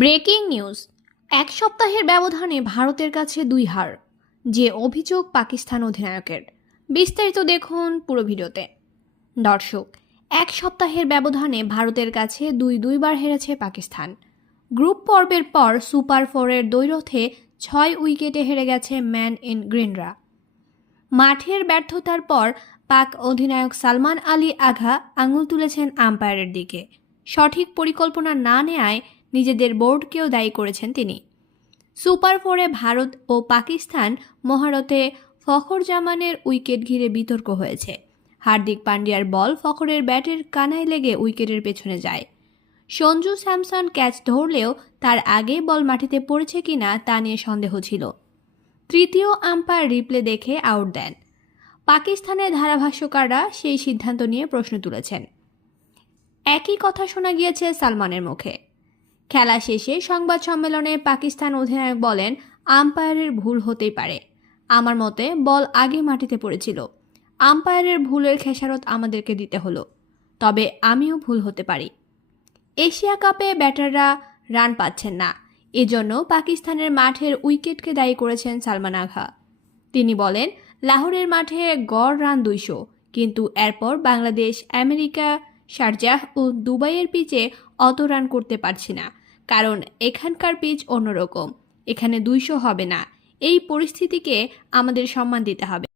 Breaking news. এক সপ্তাহের ব্যবধানে ভারতের কাছে 2 হার, যে অভিযোগ পাকিস্তান অধিনায়কের। বিস্তারিত দেখুন পুরো ভিডিওতে। দর্শক, এক সপ্তাহের ব্যবধানে ভারতের কাছে দুইবার হেরেছে পাকিস্তান। গ্রুপ পর্বের পর সুপার 4-এর দ্বৈরথে 6 উইকেটে হেরে গেছে ম্যান ইন গ্রিনরা। মাঠের ব্যর্থতার পর পাক অধিনায়ক সালমান আলী আঘা আঙুল তুলেছেন আম্পায়ারের দিকে। সঠিক পরিকল্পনা না নেয়ায় নিজেদের বোর্ডকেও দায়ী করেছেন তিনি। সুপার 4-এ ভারত ও পাকিস্তান মহারতে ফখর জামানের উইকেট ঘিরে বিতর্ক হয়েছে। হার্দিক পান্ডিয়ার বল ফখরের ব্যাটের কানায় লেগে উইকেটের পেছনে যায়। সঞ্জু স্যামসন ক্যাচ ধরলেও তার আগে বল মাটিতে পড়েছে কিনা তা নিয়ে সন্দেহ ছিল। তৃতীয় আম্পায়ার রিপ্লে দেখে আউট দেন। পাকিস্তানের ধারাভাষ্যকাররা সেই সিদ্ধান্ত নিয়ে প্রশ্ন তুলেছেন। একই কথা শোনা গিয়েছে সালমানের মুখে। খেলা শেষে সংবাদ সম্মেলনে পাকিস্তান অধিনায়ক বলেন, আম্পায়ারের ভুল হতেই পারে। আমার মতে বল আগে মাটিতে পড়েছিল। আম্পায়ারের ভুলের খেসারত আমাদেরকে দিতে হলো, তবে আমিও ভুল হতে পারি। এশিয়া কাপে ব্যাটাররা রান পাচ্ছেন না, এজন্য পাকিস্তানের মাঠের উইকেটকে দায়ী করেছেন সালমান আঘা। তিনি বলেন, লাহোরের মাঠে গড় রান 200, কিন্তু এরপর বাংলাদেশ, আমেরিকা, শারজাহ ও দুবাইয়ের পিচে অত রান করতে পারছি না, কারণ এখানকার পিচ অন্যরকম। এখানে 200 হবে না। এই পরিস্থিতিকে আমাদের সম্মান দিতে হবে।